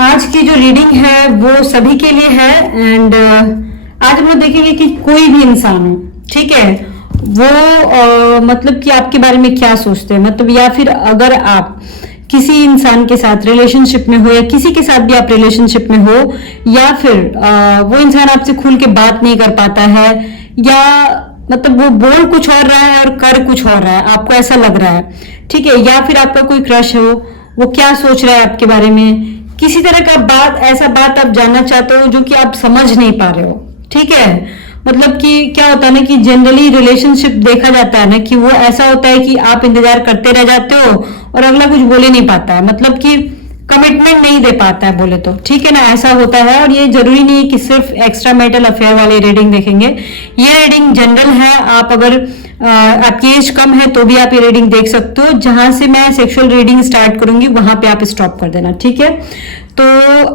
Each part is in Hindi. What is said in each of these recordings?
आज की जो रीडिंग है वो सभी के लिए है एंड आज हम लोग देखेंगे कि कोई भी इंसान हो, ठीक है, वो मतलब कि आपके बारे में क्या सोचते हैं, मतलब या फिर अगर आप किसी इंसान के साथ रिलेशनशिप में हो या किसी के साथ भी आप रिलेशनशिप में हो या फिर वो इंसान आपसे खुल के बात नहीं कर पाता है या मतलब वो बोल कुछ और रहा है और कर कुछ और रहा है, आपको ऐसा लग रहा है, ठीक है, या फिर आपका कोई क्रश हो, वो क्या सोच रहा है आपके बारे में, किसी तरह का ऐसा बात आप जानना चाहते हो जो कि आप समझ नहीं पा रहे हो, ठीक है। मतलब कि क्या होता है ना कि जनरली रिलेशनशिप देखा जाता है ना कि वो ऐसा होता है कि आप इंतजार करते रह जाते हो और अगला कुछ बोले नहीं पाता है, मतलब कि कमिटमेंट नहीं दे पाता है बोले तो, ठीक है ना, ऐसा होता है। और ये जरूरी नहीं है कि सिर्फ एक्स्ट्रा मैरिटल अफेयर वाली रीडिंग देखेंगे, ये रीडिंग जनरल है। आप अगर आपकी एज कम है तो भी आप ये रीडिंग देख सकते हो। जहां से मैं सेक्सुअल रीडिंग स्टार्ट करूंगी वहां पे आप स्टॉप कर देना, ठीक है। तो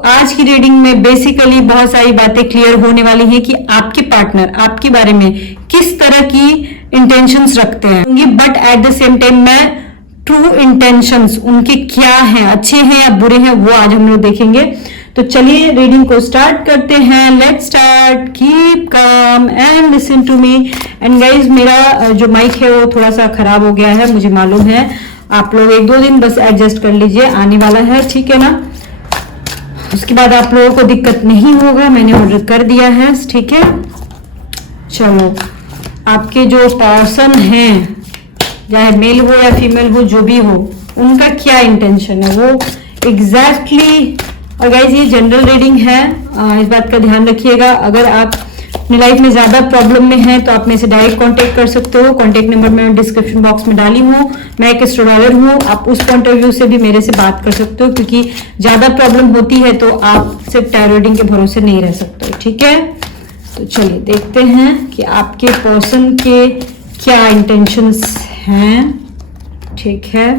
आज की रीडिंग में बेसिकली बहुत सारी बातें क्लियर होने वाली है कि आपके पार्टनर आपके बारे में किस तरह की इंटेंशंस रखते हैं, but at the same time मैं ट्रू इंटेंशंस उनके क्या हैं, अच्छे हैं या बुरे हैं, वो आज हम लोग देखेंगे। तो चलिए रीडिंग को स्टार्ट करते हैं। Let's start. Keep calm and listen to me. And guys, मेरा जो माइक है वो थोड़ा सा खराब हो गया है, मुझे मालूम है। आप लोग 1-2 दिन बस एडजस्ट कर लीजिए, आने वाला है, ठीक है ना। उसके बाद आप लोगों को दिक्कत नहीं होगा, मैंने ऑर्डर कर दिया है, ठीक है। चलो, आपके जो पर्सन हैं, चाहे मेल हो या फीमेल हो, जो भी हो, उनका क्या इंटेंशन है वो एग्जैक्टली। और गाइज, ये जनरल रीडिंग है, इस बात का ध्यान रखिएगा। अगर आप अपनी लाइफ में ज्यादा प्रॉब्लम में हैं तो आप मेरे से डायरेक्ट कांटेक्ट कर सकते हो। कांटेक्ट नंबर मैं डिस्क्रिप्शन बॉक्स में डाली हूँ। मैं एक एस्ट्रोलॉजर हूँ, आप उस पॉइंट ऑफ व्यू से भी मेरे से बात कर सकते हो, क्योंकि ज्यादा प्रॉब्लम होती है तो आप सिर्फ टैरो रीडिंग के भरोसे नहीं रह सकते, ठीक है। तो चलिए देखते हैं कि आपके पर्सन के क्या इंटेंशंस हैं, ठीक है।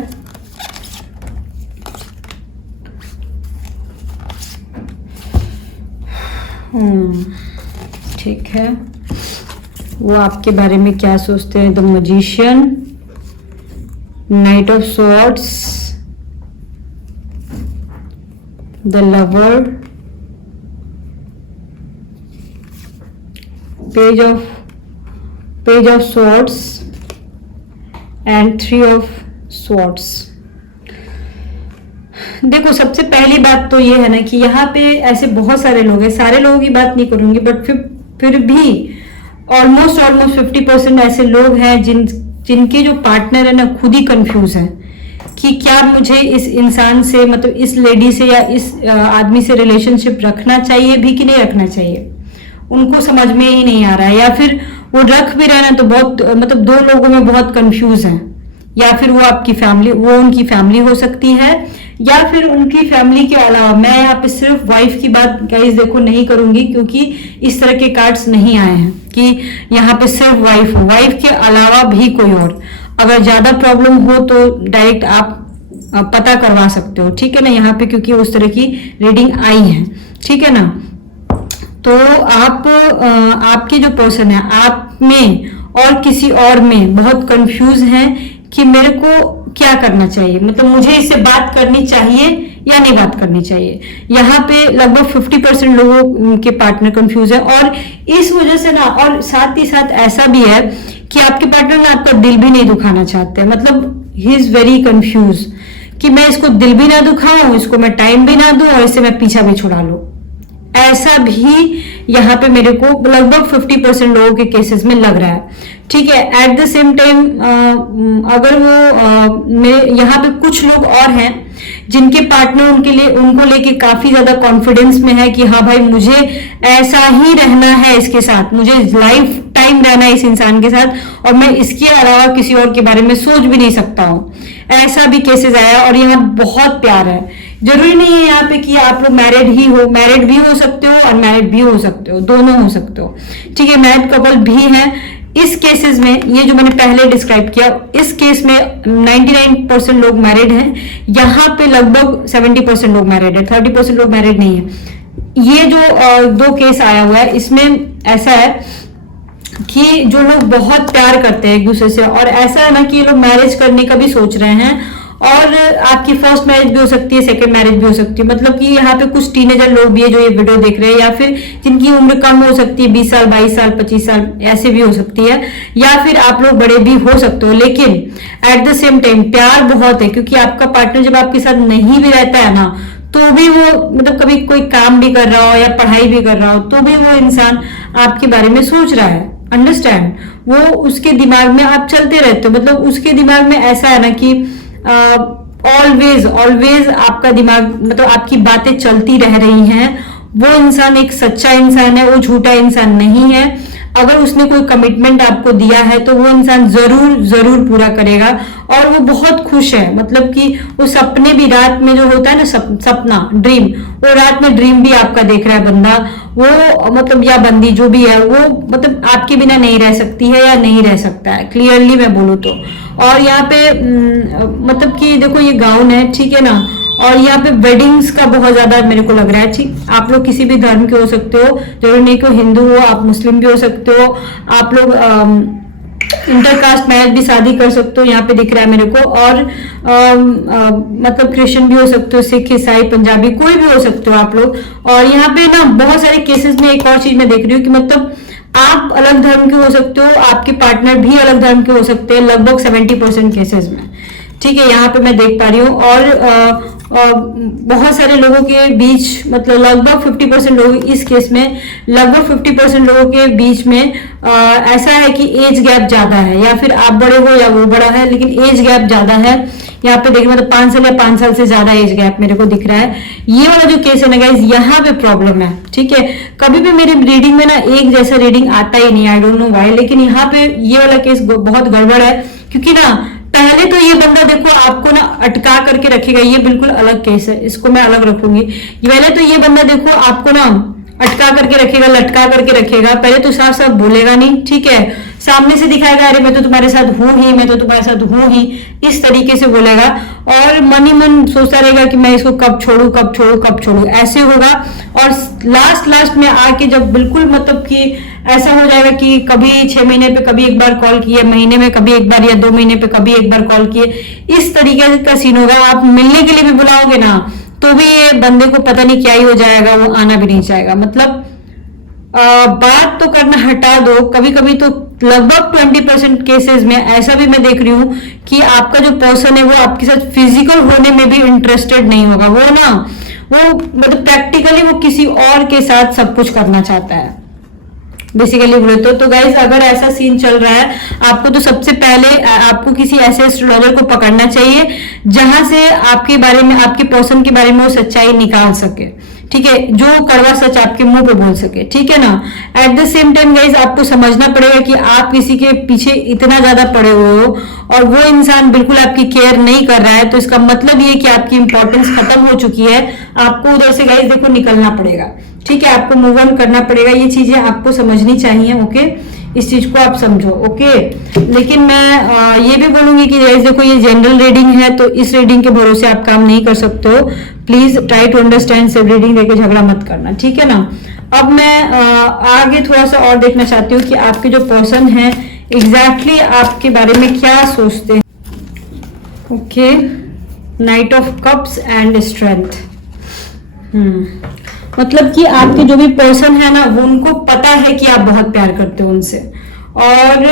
ठीक है, वो आपके बारे में क्या सोचते हैं। The magician, night of swords, the lover, page of swords and 3 of swords. देखो, सबसे पहली बात तो ये है ना कि यहाँ पे ऐसे बहुत सारे लोग हैं, सारे लोगों की बात नहीं करूंगी, बट फिर भी ऑलमोस्ट 50% ऐसे लोग हैं जिनके जो पार्टनर है ना खुद ही कंफ्यूज है कि क्या मुझे इस इंसान से, मतलब इस लेडी से या इस आदमी से रिलेशनशिप रखना चाहिए भी कि नहीं रखना चाहिए। उनको समझ में ही नहीं आ रहा है, या फिर वो रख भी रहे ना तो बहुत, मतलब 2 लोगों में बहुत कंफ्यूज हैं। या फिर वो आपकी फैमिली, वो उनकी फैमिली हो सकती है, या फिर उनकी फैमिली के अलावा। मैं यहाँ पे सिर्फ वाइफ की बात गाइस देखो नहीं करूंगी, क्योंकि इस तरह के कार्ड्स नहीं आए हैं कि यहाँ पे सिर्फ वाइफ हो, वाइफ के अलावा भी कोई और। अगर ज्यादा प्रॉब्लम हो तो डायरेक्ट आप पता करवा सकते हो, ठीक है ना, यहाँ पे, क्योंकि उस तरह की रीडिंग आई है, ठीक है ना। तो आपके जो पर्सन है, आप में और किसी और में बहुत कंफ्यूज हैं कि मेरे को क्या करना चाहिए, मतलब मुझे इससे बात करनी चाहिए या नहीं बात करनी चाहिए। यहाँ पे लगभग 50% लोगों के पार्टनर कंफ्यूज है, और इस वजह से ना, और साथ ही साथ ऐसा भी है कि आपके पार्टनर ना आपका दिल भी नहीं दुखाना चाहते, मतलब ही इज वेरी कंफ्यूज कि मैं इसको दिल भी ना दुखाऊं, इसको मैं टाइम भी ना दूं और इससे मैं पीछा भी छुड़ा लूं। ऐसा भी यहाँ पे मेरे को लगभग 50% लोगों के केसेस में लग रहा है, ठीक है। एट द सेम टाइम अगर वो मेरे यहाँ पे कुछ लोग और हैं जिनके पार्टनर उनको लेके काफी ज्यादा कॉन्फिडेंस में है कि हाँ भाई, मुझे ऐसा ही रहना है इसके साथ, मुझे लाइफ टाइम रहना है इस इंसान के साथ, और मैं इसके अलावा किसी और के बारे में सोच भी नहीं सकता हूँ। ऐसा भी केसेस आया, और यहाँ बहुत प्यार है। जरूरी नहीं है यहाँ पे कि आप लोग मैरिड ही हो, मैरिड भी हो सकते हो और मैरिड भी हो सकते हो, दोनों हो सकते हो, ठीक है। मैरिड कपल भी है इस केसेस में। ये जो मैंने पहले डिस्क्राइब किया, इस केस में 99% लोग मैरिड हैं, यहाँ पे लगभग 70% लोग मैरिड है, 30% लोग मैरिड नहीं है। ये जो 2 केस आया हुआ है, इसमें ऐसा है कि जो लोग बहुत प्यार करते हैं एक दूसरे से, और ऐसा है ना कि ये लोग मैरिज करने का भी सोच रहे हैं, और आपकी फर्स्ट मैरिज भी हो सकती है, सेकंड मैरिज भी हो सकती है। मतलब कि यहाँ पे कुछ टीनेजर लोग भी है जो ये वीडियो देख रहे हैं, या फिर जिनकी उम्र कम हो सकती है, 20 साल, 22 साल, 25 साल ऐसे भी हो सकती है, या फिर आप लोग बड़े भी हो सकते हो। लेकिन एट द सेम टाइम प्यार बहुत है, क्योंकि आपका पार्टनर जब आपके साथ नहीं भी रहता है ना, तो भी वो मतलब कभी कोई काम भी कर रहा हो या पढ़ाई भी कर रहा हो, तो भी वो इंसान आपके बारे में सोच रहा है। अंडरस्टैंड, वो उसके दिमाग में आप चलते रहते हो, मतलब उसके दिमाग में ऐसा है ना कि ऑलवेज ऑलवेज आपका दिमाग, मतलब आपकी बातें चलती रह रही हैं। वो इंसान एक सच्चा इंसान है, वो झूठा इंसान नहीं है। अगर उसने कोई कमिटमेंट आपको दिया है तो वो इंसान जरूर जरूर पूरा करेगा, और वो बहुत खुश है। मतलब कि वो सपने भी, रात में जो होता है ना सपना, ड्रीम, वो रात में ड्रीम भी आपका देख रहा है बंदा, वो मतलब या बंदी जो भी है, वो मतलब आपके बिना नहीं रह सकती है या नहीं रह सकता है, क्लियरली मैं बोलूँ तो। और यहाँ पे मतलब कि देखो ये गाउन है, ठीक है ना, और यहाँ पे वेडिंग्स का बहुत ज्यादा मेरे को लग रहा है। ठीक, आप लोग किसी भी धर्म के हो सकते हो, जरूरी नहीं कि हिंदू हो, आप मुस्लिम भी हो सकते हो, आप लोग इंटरकास्ट मैरिज भी शादी कर सकते हो, यहाँ पे दिख रहा है मेरे को। और मतलब क्रिश्चियन भी हो सकते हो, सिख, ईसाई, पंजाबी, कोई भी हो सकते हो आप लोग। और यहाँ पे ना बहुत सारे केसेस में एक और चीज मैं देख रही हूँ कि मतलब आप अलग धर्म के हो सकते हो, आपके पार्टनर भी अलग धर्म के हो सकते हैं, लगभग 70% केसेस में। ठीक है, यहाँ पे मैं देख पा रही हूँ। और बहुत सारे लोगों के बीच, मतलब लगभग 50% लोग इस केस में, लगभग 50% लोगों के बीच में ऐसा है कि एज गैप ज्यादा है, या फिर आप बड़े हो या वो बड़ा है, लेकिन एज गैप ज्यादा है। यहाँ पे देखिए, मतलब 5 साल या 5 साल से ज्यादा एज गैप मेरे को दिख रहा है। ये वाला जो केस है ना गाइस, यहाँ पे प्रॉब्लम है। ठीक है, कभी भी मेरी रीडिंग में ना एक जैसा रीडिंग आता ही नहीं, आई डोंट नो व्हाई, लेकिन यहाँ पे ये वाला केस बहुत गड़बड़ है। क्योंकि ना पहले तो ये बंदा देखो आपको ना अटका करके रखेगा, ये बिल्कुल अलग केस है, इसको मैं अलग रखूंगी। पहले तो ये बंदा देखो आपको ना अटका करके रखेगा, लटका करके रखेगा। पहले तो साफ साफ बोलेगा नहीं, ठीक है, सामने से दिखाएगा अरे मैं तो तुम्हारे साथ हूं ही, मैं तो तुम्हारे साथ हूं ही, इस तरीके से बोलेगा। और मन ही मन सोचता रहेगा कि मैं इसको कब छोड़ू, कब छोड़ू, कब छोड़ू, ऐसे होगा। और लास्ट में आके जब बिल्कुल मतलब कि ऐसा हो जाएगा कि कभी 6 महीने पे कभी एक बार कॉल किए, महीने में कभी एक बार, या 2 महीने पे कभी एक बार कॉल किए, इस तरीके का सीन होगा। आप मिलने के लिए भी बुलाओगे ना तो भी ये बंदे को पता नहीं क्या ही हो जाएगा, वो आना भी नहीं चाहेगा। मतलब बात तो करना हटा दो, कभी कभी तो लगभग 20% केसेस में ऐसा भी मैं देख रही हूँ कि आपका जो पर्सन है वो आपके साथ फिजिकल होने में भी इंटरेस्टेड नहीं होगा। वो ना वो मतलब प्रैक्टिकली वो किसी और के साथ सब कुछ करना चाहता है, बेसिकली बोले तो गाइज अगर ऐसा सीन चल रहा है, आपको तो सबसे पहले आपको किसी ऐसे एस्ट्रोलॉजर को पकड़ना चाहिए जहां से आपके बारे में, आपके पर्सन के बारे में वो सच्चाई निकाल सके। ठीक है, जो कड़वा सच आपके मुंह पे बोल सके, ठीक है ना। At the same time guys आपको समझना पड़ेगा कि आप किसी के पीछे इतना ज्यादा पड़े हुए हो और वो इंसान बिल्कुल आपकी केयर नहीं कर रहा है, तो इसका मतलब ये कि आपकी इंपॉर्टेंस खत्म हो चुकी है। आपको उधर से गाइज देखो निकलना पड़ेगा, ठीक है, आपको मूव ऑन करना पड़ेगा। ये चीजें आपको समझनी चाहिए, ओके, इस चीज को आप समझो, ओके। लेकिन मैं ये भी बोलूंगी कि देखो ये जनरल रीडिंग है, तो इस रीडिंग के भरोसे आप काम नहीं कर सकते हो। प्लीज ट्राई टू अंडरस्टैंड, सब रीडिंग देके झगड़ा मत करना, ठीक है ना। अब मैं आगे थोड़ा सा और देखना चाहती हूँ कि आपके जो पर्सन है एग्जैक्टली आपके बारे में क्या सोचते हैं। Okay, night of cups and strength. मतलब कि आपके जो भी पर्सन है ना, वो उनको पता है कि आप बहुत प्यार करते हो उनसे। और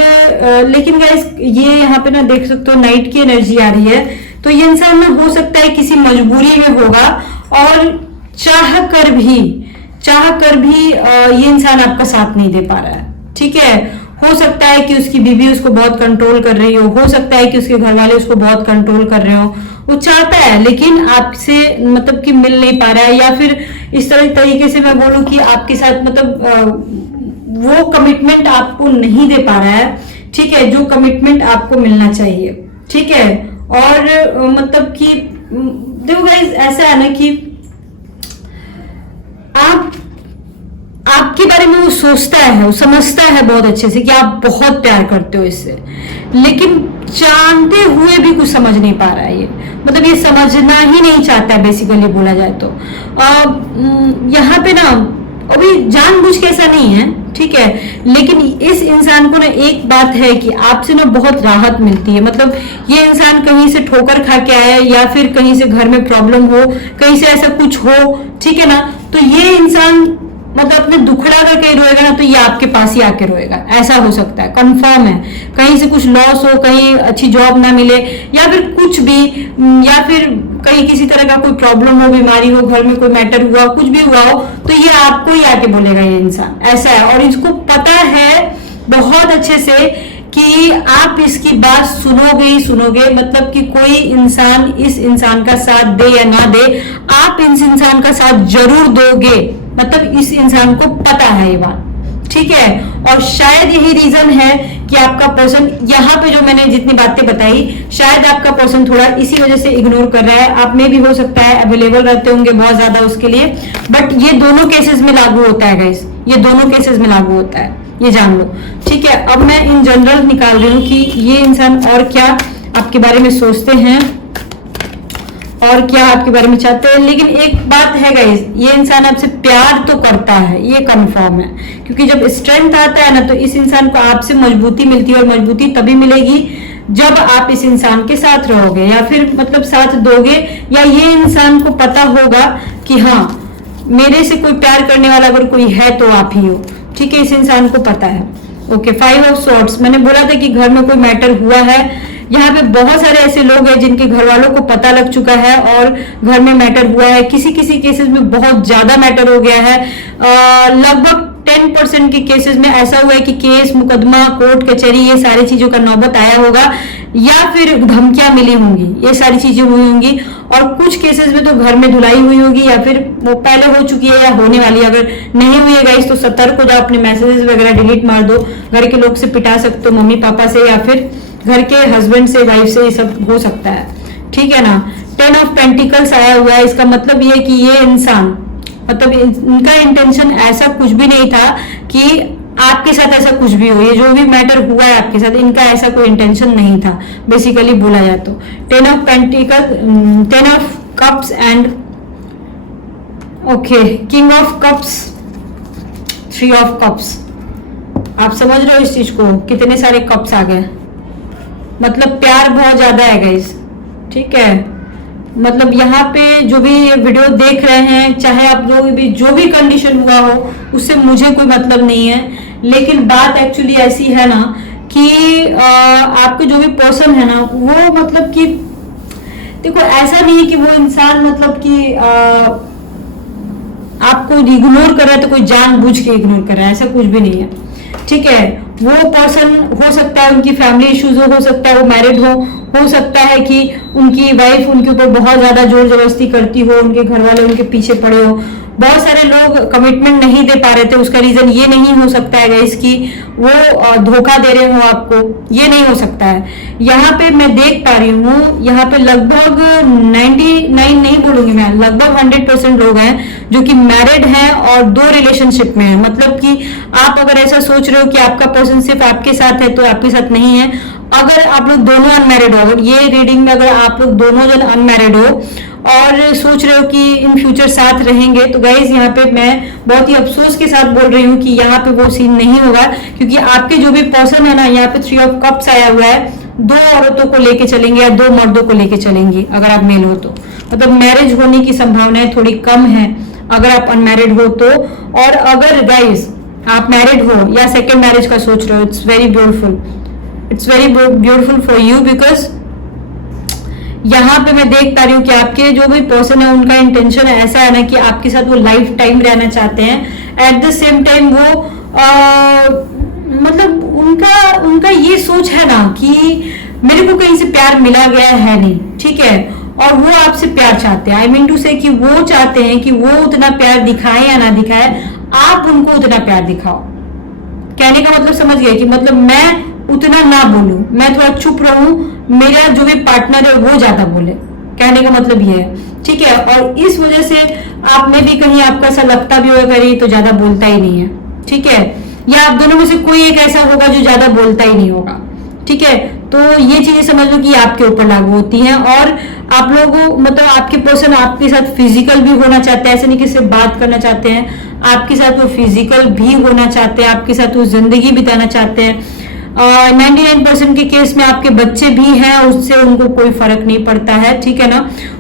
लेकिन गाइस ये यहाँ पे ना देख सकते हो नाइट की एनर्जी आ रही है, तो ये इंसान ना हो सकता है किसी मजबूरी में होगा, और चाह कर भी ये इंसान आपका साथ नहीं दे पा रहा है, ठीक है। हो सकता है कि उसकी बीवी उसको बहुत कंट्रोल कर रही हो सकता है कि उसके घर वाले उसको बहुत कंट्रोल कर रहे हो। वो चाहता है लेकिन आपसे मतलब कि मिल नहीं पा रहा है, या फिर इस तरीके से मैं बोलूं कि आपके साथ मतलब वो कमिटमेंट आपको नहीं दे पा रहा है, ठीक है, जो कमिटमेंट आपको मिलना चाहिए, ठीक है। और मतलब कि देखो गाइस ऐसा है ना कि आपके बारे में वो सोचता है, वो समझता है बहुत अच्छे से कि आप बहुत प्यार करते हो इससे, लेकिन जानते हुए भी कुछ समझ नहीं पा रहा है। ये मतलब ये समझना ही नहीं चाहता है, बेसिकली बोला जाए तो। यहाँ पे ना अभी जानबूझ के ऐसा नहीं है, ठीक है। लेकिन इस इंसान को ना एक बात है कि आपसे ना बहुत राहत मिलती है। मतलब ये इंसान कहीं से ठोकर खा के आया है या फिर कहीं से घर में प्रॉब्लम हो, कहीं से ऐसा कुछ हो, ठीक है ना, तो ये इंसान मतलब अपने दुखड़ा कर कहीं रोएगा ना तो ये आपके पास ही आके रोएगा, ऐसा हो सकता है, कंफर्म है। कहीं से कुछ लॉस हो, कहीं अच्छी जॉब ना मिले या फिर कुछ भी, या फिर कहीं किसी तरह का कोई प्रॉब्लम हो, बीमारी हो, घर में कोई मैटर हुआ, कुछ भी हुआ हो, तो ये आपको ही आके बोलेगा ये इंसान, ऐसा है। और इसको पता है बहुत अच्छे से कि आप इसकी बात सुनोगे ही सुनोगे। मतलब कि कोई इंसान इस इंसान का साथ दे या ना दे, आप इस इंसान का साथ जरूर दोगे। मतलब इस इंसान को पता है ये बात, ठीक है। और शायद यही रीजन है कि आपका पर्सन यहाँ पे जो मैंने जितनी बातें बताई, शायद आपका पर्सन थोड़ा इसी वजह से इग्नोर कर रहा है। आप में भी हो सकता है अवेलेबल रहते होंगे बहुत ज्यादा उसके लिए, बट ये दोनों केसेस में लागू होता है गाइस, ये दोनों केसेस में लागू होता है, ये जान लो, ठीक है। अब मैं इन जनरल निकाल रही हूँ कि ये इंसान और क्या आपके बारे में सोचते हैं और क्या आपके बारे में चाहते हैं। लेकिन एक बात है गाइस, ये इंसान आपसे प्यार तो करता है, ये कंफर्म है, क्योंकि जब स्ट्रेंथ आता है ना तो इस इंसान को आपसे मजबूती मिलती है। और मजबूती तभी मिलेगी जब आप इस इंसान के साथ रहोगे या फिर मतलब साथ दोगे, या ये इंसान को पता होगा कि हाँ मेरे से कोई प्यार करने वाला अगर कोई है तो आप ही हो, ठीक है। इस इंसान को पता है। ओके, 5 ऑफ सॉर्ड्स, मैंने बोला था कि घर में कोई मैटर हुआ है। यहाँ पे बहुत सारे ऐसे लोग हैं जिनके घर वालों को पता लग चुका है और घर में मैटर हुआ है। किसी किसी केसेस में बहुत ज्यादा मैटर हो गया है। लगभग 10% के केसेस में ऐसा हुआ है कि केस, मुकदमा, कोर्ट कचहरी, ये सारी चीजों का नौबत आया होगा या फिर धमकियां मिली होंगी, ये सारी चीजें हुई होंगी। और कुछ केसेस में तो घर में धुलाई हुई होगी या फिर वो पहले हो चुकी है या होने वाली है। अगर नहीं हुई है गाइस तो सतर्क हो जाओ, अपने मैसेजेस वगैरह डिलीट मार दो। घर के लोग से पिटा सकते हो, मम्मी पापा से या फिर घर के हस्बैंड से, वाइफ से, ये सब हो सकता है, ठीक है ना। 10 ऑफ पेंटिकल्स आया हुआ है, इसका मतलब ये कि ये इंसान मतलब इनका इंटेंशन ऐसा कुछ भी नहीं था कि आपके साथ ऐसा कुछ भी हो। ये जो भी मैटर हुआ है आपके साथ, इनका ऐसा कोई इंटेंशन नहीं था बेसिकली बोला जाए तो। 10 of pentacle, 10 of cups and okay king of cups, 3 of cups. आप समझ रहे हो इस चीज को, कितने सारे कप्स आ गए। मतलब प्यार बहुत ज्यादा है गाइस, ठीक है। मतलब यहाँ पे जो भी ये वीडियो देख रहे हैं, चाहे आप लोग भी जो भी कंडीशन हुआ हो उससे मुझे कोई मतलब नहीं है। लेकिन बात एक्चुअली ऐसी है ना कि आपके जो भी पर्सन है ना वो मतलब कि देखो ऐसा नहीं है कि वो इंसान मतलब कि आपको इग्नोर कर रहा है तो कोई जानबूझ के इग्नोर कर रहा है, ऐसा कुछ भी नहीं है, ठीक है। वो पर्सन हो सकता है उनकी फैमिली इश्यूज हो सकता है वो मैरिड हो सकता है कि उनकी वाइफ उनके ऊपर बहुत ज्यादा जोर जबरदस्ती करती हो, उनके घर वाले उनके पीछे पड़े हो। बहुत सारे लोग कमिटमेंट नहीं दे पा रहे थे, उसका रीजन ये नहीं हो सकता है गाइस कि वो धोखा दे रहे हो आपको, ये नहीं हो सकता है। यहाँ पे मैं देख पा रही हूँ, यहाँ पे लगभग 99 नहीं बोलूंगी मैं, लगभग 100% लोग हैं जो कि मैरिड हैं और 2 रिलेशनशिप में है। मतलब कि आप अगर ऐसा सोच रहे हो कि आपका पर्सन सिर्फ आपके साथ है तो आपके साथ नहीं है। अगर आप लोग दोनों अनमैरिड हो, अगर ये रीडिंग में अगर आप लोग दोनों जन अनमैरिड हो और सोच रहे हो कि इन फ्यूचर साथ रहेंगे, तो गाइज यहाँ पे मैं बहुत ही अफसोस के साथ बोल रही हूँ कि यहाँ पे वो सीन नहीं होगा। क्योंकि आपके जो भी पर्सन है ना, यहाँ पे 3 ऑफ कप्स आया हुआ है, 2 औरतों को लेके चलेंगे या 2 मर्दों को लेके चलेंगे अगर आप मेल हो तो। मतलब मैरिज होने की संभावनाएं थोड़ी कम है अगर आप अनमैरिड हो तो। और अगर गाइज आप मैरिड हो या सेकेंड मैरिज का सोच रहे हो, it's very beautiful, it's very beautiful for you. Because यहाँ पे मैं देख पा रही हूँ कि आपके जो भी पर्सन है उनका इंटेंशन ऐसा है ना कि आपके साथ वो लाइफ टाइम रहना चाहते हैं। एट द सेम टाइम वो मतलब उनका ये सोच है ना कि मेरे को कहीं से प्यार मिला गया है नहीं, ठीक है। और वो आपसे प्यार चाहते हैं, आई मीन टू से कि वो चाहते हैं कि वो उतना प्यार दिखाए या ना दिखाए, आप उनको उतना प्यार दिखाओ। कहने का मतलब समझ गए कि मतलब मैं उतना ना बोलूं, मैं थोड़ा चुप रहूं, मेरा जो भी पार्टनर है वो ज्यादा बोले, कहने का मतलब ये है, ठीक है। और इस वजह से आप में भी कहीं आपको ऐसा लगता भी होगा कहीं तो ज्यादा बोलता ही नहीं है, ठीक है। या आप दोनों में से कोई एक ऐसा होगा जो ज्यादा बोलता ही नहीं होगा, ठीक है। तो ये चीजें समझ लो कि आपके ऊपर लागू होती हैं। और आप लोगों मतलब आपके पर्सन आपके साथ फिजिकल भी होना चाहते हैं, ऐसे नहीं कि सिर्फ बात करना चाहते हैं, आपके साथ वो फिजिकल भी होना चाहते हैं, आपके साथ वो जिंदगी बिताना चाहते हैं। 99% के केस में आपके बच्चे भी हैं, उससे उनको कोई फर्क नहीं पड़ता है, ठीक है ना।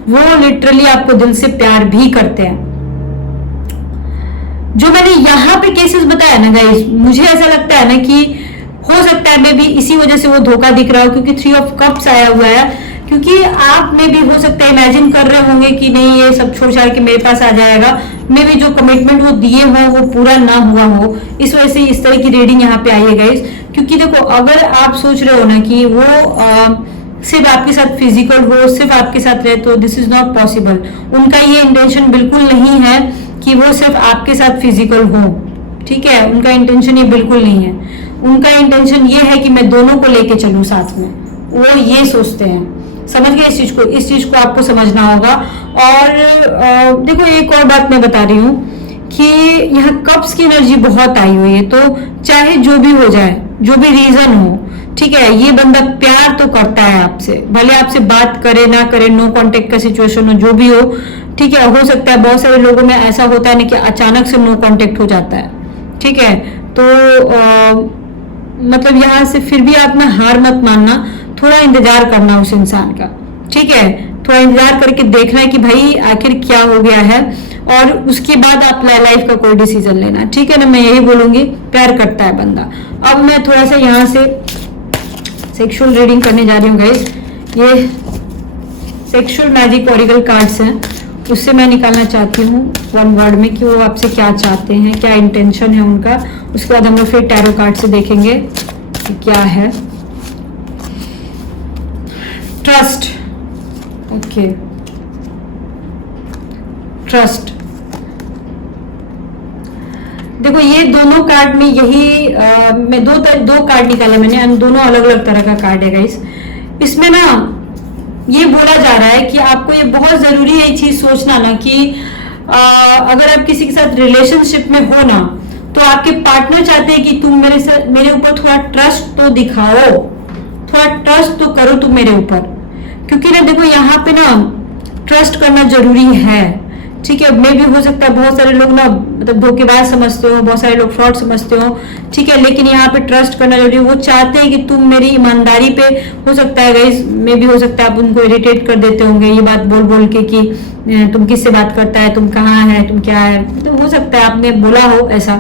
वो लिटरली आपको दिल से प्यार भी करते हैं। जो मैंने यहाँ पे केसेस बताया ना गाइस, मुझे ऐसा लगता है ना कि हो सकता है मे भी इसी वजह से वो धोखा दिख रहा हो, क्योंकि 3 ऑफ कप्स आया हुआ है। क्योंकि आप में भी हो सकता है इमेजिन कर रहे होंगे कि नहीं ये सब छोड़ छाड़ के मेरे पास आ जाएगा, मे भी जो कमिटमेंट वो दिए हो वो पूरा ना हुआ हो, इस वजह से इस तरह की रीडिंग यहाँ पे आई है गाइस। क्योंकि देखो अगर आप सोच रहे हो ना कि वो सिर्फ आपके साथ फिजिकल हो, सिर्फ आपके साथ रहे, तो दिस इज नॉट पॉसिबल। उनका ये इंटेंशन बिल्कुल नहीं है कि वो सिर्फ आपके साथ फिजिकल हो, ठीक है। उनका इंटेंशन ये बिल्कुल नहीं है। उनका इंटेंशन ये है कि मैं दोनों को लेके चलूं साथ में, वो ये सोचते हैं। समझ गए इस चीज को आपको समझना होगा। और देखो एक और बात मैं बता रही हूँ कि यहाँ कप्स की एनर्जी बहुत आई हुई है, तो चाहे जो भी हो जाए, जो भी रीजन हो, ठीक है, ये बंदा प्यार तो करता है आपसे, भले आपसे बात करे ना करे, नो कांटेक्ट का सिचुएशन हो, जो भी हो, ठीक है। हो सकता है बहुत सारे लोगों में ऐसा होता है ना कि अचानक से नो कांटेक्ट हो जाता है, ठीक है। तो मतलब यहाँ से फिर भी आप ना हार मत मानना, थोड़ा इंतजार करना उस इंसान का, ठीक है। थोड़ा इंतजार करके देखना है कि भाई आखिर क्या हो गया है, और उसके बाद आप लाइफ का कोई डिसीजन लेना, ठीक है ना। मैं यही बोलूंगी, प्यार करता है बंदा। अब मैं थोड़ा सा यहाँ से सेक्सुअल रीडिंग करने जा रही हूँ गाइस। ये सेक्सुअल मैजिक ऑरिकल कार्ड्स हैं, उससे मैं निकालना चाहती हूँ वन वर्ड में कि वो आपसे क्या चाहते हैं, क्या इंटेंशन है उनका। उसके बाद हम लोग फिर टैरो कार्ड से देखेंगे कि क्या है। Trust, okay, trust. देखो ये दोनों कार्ड में यही मैं दो कार्ड निकाला मैंने, दोनों अलग अलग तरह का कार्ड है गाइस। इसमें ना ये बोला जा रहा है कि आपको ये बहुत जरूरी है ये चीज सोचना ना कि अगर आप किसी के साथ रिलेशनशिप में हो ना, तो आपके पार्टनर चाहते हैं कि तुम मेरे ऊपर थोड़ा ट्रस्ट तो दिखाओ, थोड़ा ट्रस्ट तो करो तुम मेरे ऊपर। क्योंकि ना देखो यहाँ पे ना ट्रस्ट करना जरूरी है, ठीक है। मे भी हो सकता है बहुत सारे लोग ना मतलब धोखेबाज समझते हो, बहुत सारे लोग फ्रॉड समझते हो, ठीक है। लेकिन यहाँ पे ट्रस्ट करना जरूरी है। वो चाहते हैं कि तुम मेरी ईमानदारी पे, हो सकता है गाइस, मे भी हो सकता है आप उनको इरिटेट कर देते होंगे ये बात बोल बोल के कि तुम किससे बात करता है, तुम कहाँ है, तुम क्या है, तो हो सकता है आपने बोला हो ऐसा।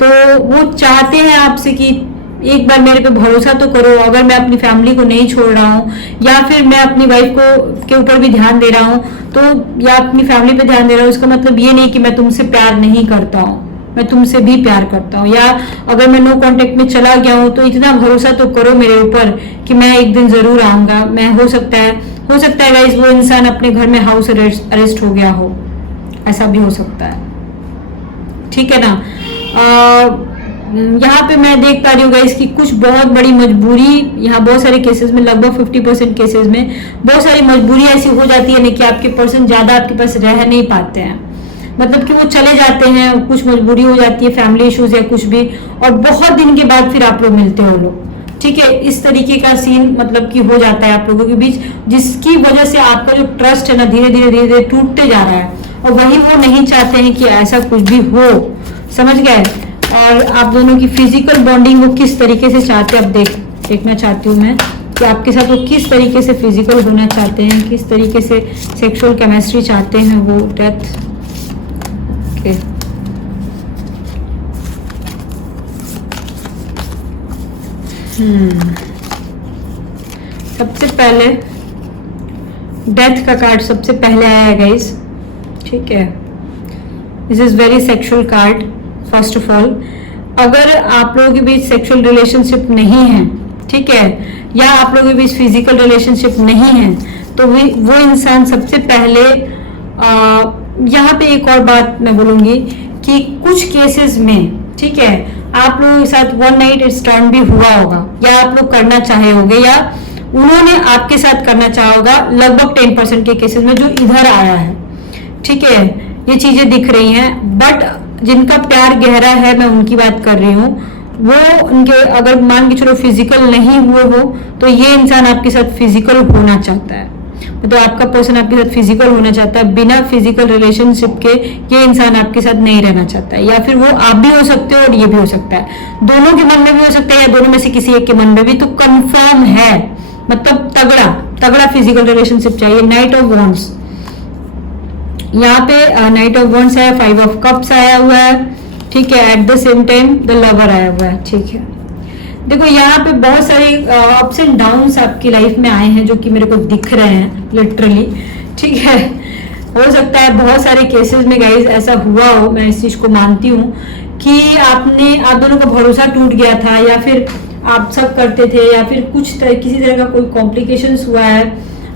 तो वो चाहते हैं आपसे कि एक बार मेरे पे भरोसा तो करो, अगर मैं अपनी फैमिली को नहीं छोड़ रहा हूँ, या फिर मैं अपनी वाइफ को के ऊपर भी ध्यान दे रहा हूँ, तो या अपनी फैमिली पे ध्यान दे रहा हूँ, इसका मतलब ये नहीं कि मैं तुमसे प्यार नहीं करता हूँ, मैं तुमसे भी प्यार करता हूँ। या अगर मैं नो कांटेक्ट में चला गया हूँ तो इतना भरोसा तो करो मेरे ऊपर कि मैं एक दिन जरूर आऊंगा। मैं हो सकता है गाइस वो इंसान अपने घर में हाउस अरेस्ट हो गया हो, ऐसा भी हो सकता है, ठीक है ना। यहाँ पे मैं देख पा रही हूँ गाइस कि कुछ बहुत बड़ी मजबूरी, यहाँ बहुत सारे केसेस में, लगभग 50% केसेस में बहुत सारी मजबूरी ऐसी हो जाती है ना कि आपके पर्सन ज्यादा आपके पास रह नहीं पाते हैं, मतलब कि वो चले जाते हैं, कुछ मजबूरी हो जाती है, फैमिली इश्यूज या कुछ भी, और बहुत दिन के बाद फिर आप लोग मिलते हो लोग, ठीक है। इस तरीके का सीन मतलब कि हो जाता है आप लोगों के बीच, जिसकी वजह से आपका जो ट्रस्ट है ना धीरे धीरे टूटते जा रहा है, और वही वो नहीं चाहते हैं कि ऐसा कुछ भी हो, समझ गए। और आप दोनों की फिजिकल बॉन्डिंग वो किस तरीके से चाहते हैं, अब देखना चाहती हूँ मैं कि आपके साथ वो किस तरीके से फिजिकल होना चाहते हैं, किस तरीके से सेक्सुअल केमिस्ट्री चाहते हैं वो। डेथ, ओके, सबसे पहले डेथ का कार्ड सबसे पहले आया है गाइस, ठीक है। This is very sexual card. First of all, अगर आप लोगों के बीच सेक्सुअल रिलेशनशिप नहीं है, ठीक है, या आप लोगों के बीच फिजिकल रिलेशनशिप नहीं है, तो वो इंसान सबसे पहले यहाँ पे एक और बात मैं बोलूंगी कि कुछ केसेस में, ठीक है, आप लोगों के साथ वन नाइट स्टैंड भी हुआ होगा, या आप लोग करना चाहे होंगे, या उन्होंने आपके साथ करना चाहा होगा, लगभग 10% के केसेस में जो इधर आया है, ठीक है, ये चीजें दिख रही हैं। बट जिनका प्यार गहरा है, मैं उनकी बात कर रही हूँ, वो उनके अगर मान के चलो फिजिकल नहीं हुए हो तो ये इंसान आपके साथ फिजिकल होना चाहता है, तो आपका पर्सन आपके साथ फिजिकल होना चाहता है। बिना फिजिकल रिलेशनशिप के ये इंसान आपके साथ नहीं रहना चाहता है, या फिर वो आप भी हो सकते हो और ये भी हो सकता है, दोनों के मन में भी हो सकता है, या दोनों में से किसी एक के मन में भी। तो कंफर्म है, मतलब तगड़ा तगड़ा फिजिकल रिलेशनशिप चाहिए। नाइट ऑफ वॉन्ड्स, यहाँ पे नाइट ऑफ वॉन्ड्स है, 5 ऑफ कप्स आया हुआ है, ठीक है। At the same time the lover आया हुआ है, ठीक है। देखो यहाँ पे बहुत सारे अप्स एंड डाउन्स आपकी लाइफ में आए हैं जो कि मेरे को दिख रहे हैं लिटरली, ठीक है। हो सकता है बहुत सारे केसेस में गाइस ऐसा हुआ हो, मैं इस चीज को मानती हूँ कि आप दोनों का भरोसा टूट गया था, या फिर आप सब करते थे, या फिर किसी तरह का कोई कॉम्प्लिकेशंस हुआ है।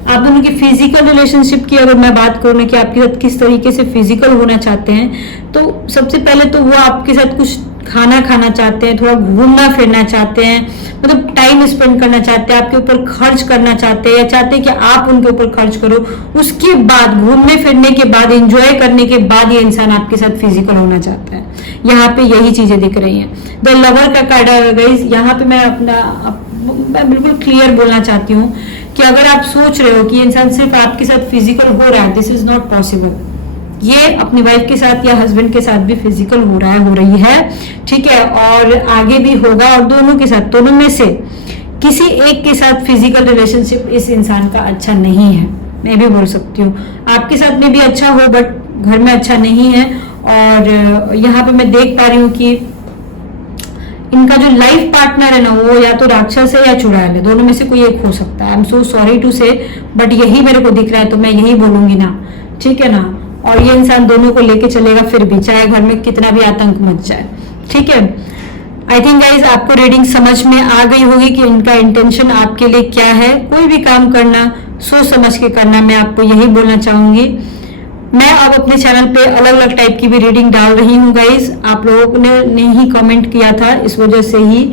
आप दोनों की फिजिकल रिलेशनशिप की अगर मैं बात करूँ कि आपके साथ किस तरीके से फिजिकल होना चाहते हैं, तो सबसे पहले तो वो आपके साथ कुछ खाना खाना चाहते हैं, थोड़ा घूमना फिरना चाहते हैं, मतलब टाइम स्पेंड करना चाहते हैं, आपके ऊपर खर्च करना चाहते हैं, या चाहते हैं कि आप उनके ऊपर खर्च करो। उसके बाद घूमने फिरने के बाद एंजॉय करने के बाद ये इंसान आपके साथ फिजिकल होना चाहता है। यहाँ पे यही चीजें दिख रही हैं। द लवर का कार्ड है गाइस, यहाँ पे मैं बिल्कुल क्लियर बोलना चाहती हूँ कि अगर आप सोच रहे हो कि ये इंसान सिर्फ आपके साथ फिजिकल हो रहा है, दिस इज नॉट पॉसिबल। ये अपनी वाइफ के साथ या हस्बैंड के साथ भी फिजिकल हो रहा है, हो रही है, ठीक है, और आगे भी होगा। और दोनों के साथ, दोनों में से किसी एक के साथ फिजिकल रिलेशनशिप इस इंसान का अच्छा नहीं है, मैं भी बोल सकती हूँ। आपके साथ में भी अच्छा हो बट घर में अच्छा नहीं है। और यहाँ पे मैं देख पा रही हूँ कि इनका जो लाइफ पार्टनर है ना, वो या तो राक्षस है या चुड़ैल है, दोनों में से कोई एक हो सकता है। I am so sorry to say, but यही मेरे को दिख रहा है, तो मैं यही बोलूंगी ना, ठीक है ना। और ये इंसान दोनों को लेके चलेगा फिर भी, चाहे घर में कितना भी आतंक मच जाए, ठीक है। आई थिंक गाइज आपको रीडिंग समझ में आ गई होगी कि इनका इंटेंशन आपके लिए क्या है। कोई भी काम करना सोच समझ के करना, मैं आपको यही बोलना चाहूंगी। मैं अब अपने चैनल पे अलग अलग टाइप की भी रीडिंग डाल रही हूँ गाइज, आप लोगों ने ही कमेंट किया था, इस वजह से ही।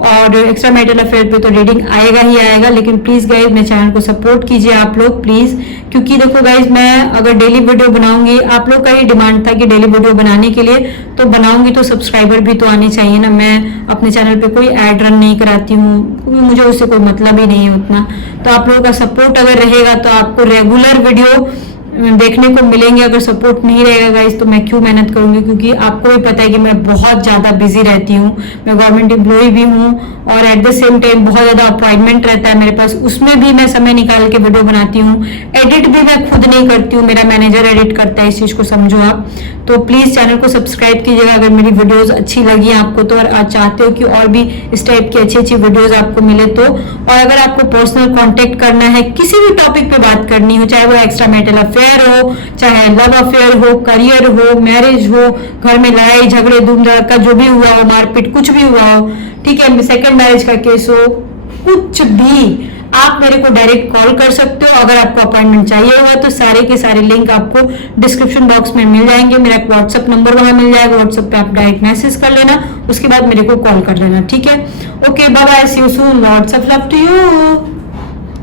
और एक्स्ट्रा मैरिटल अफेयर पे तो रीडिंग आएगा ही आएगा, लेकिन प्लीज गाइज मेरे चैनल को सपोर्ट कीजिए आप लोग प्लीज, क्योंकि देखो गाइज मैं अगर डेली वीडियो बनाऊंगी, आप लोग का ही डिमांड था कि डेली वीडियो बनाने के लिए, तो बनाऊंगी तो सब्सक्राइबर भी तो आने चाहिए ना। मैं अपने चैनल पे कोई एड रन नहीं कराती हूँ, क्योंकि मुझे उससे कोई मतलब ही नहीं है उतना। तो आप लोगों का सपोर्ट अगर रहेगा तो आपको रेगुलर वीडियो देखने को मिलेंगे। अगर सपोर्ट नहीं रहेगा गाइस तो मैं क्यों मेहनत करूंगी, क्योंकि आपको भी पता है कि मैं बहुत ज्यादा बिजी रहती हूँ, मैं गवर्नमेंट एम्प्लॉय भी हूँ, और एट द सेम टाइम बहुत ज्यादा अपॉइंटमेंट रहता है मेरे पास, उसमें भी मैं समय निकाल के वीडियो बनाती हूँ। एडिट भी मैं खुद नहीं करती हूँ, मेरा मैनेजर एडिट करता है, इस चीज को समझो आप। तो प्लीज चैनल को सब्सक्राइब कीजिएगा अगर मेरी वीडियोज अच्छी लगी आपको तो, और आप चाहते हो कि और भी इस टाइप की अच्छी अच्छी वीडियोज आपको मिले तो। और अगर आपको पर्सनल कॉन्टेक्ट करना है, किसी भी टॉपिक पे बात करनी हो, चाहे वो एक्स्ट्रा मैरिटल अफेयर हो, चाहे लव अफेयर हो, करियर हो, मैरिज हो, घर में लड़ाई झगड़े धूम धड़का जो भी हुआ हो, मारपीट कुछ भी हुआ हो, ठीक है, सेकंड मैरिज का केस हो, कुछ भी, आप मेरे को डायरेक्ट कॉल कर सकते हो। अगर आपको अपॉइंटमेंट चाहिए होगा तो सारे के सारे लिंक आपको डिस्क्रिप्शन बॉक्स में मिल जाएंगे। मेरा व्हाट्सएप नंबर वहां मिल जाएगा, व्हाट्सएप पे आप डायरेक्ट मैसेज कर लेना, उसके बाद मेरे को कॉल कर लेना, ठीक है। Okay, bye bye, see you soon, lots of love to you.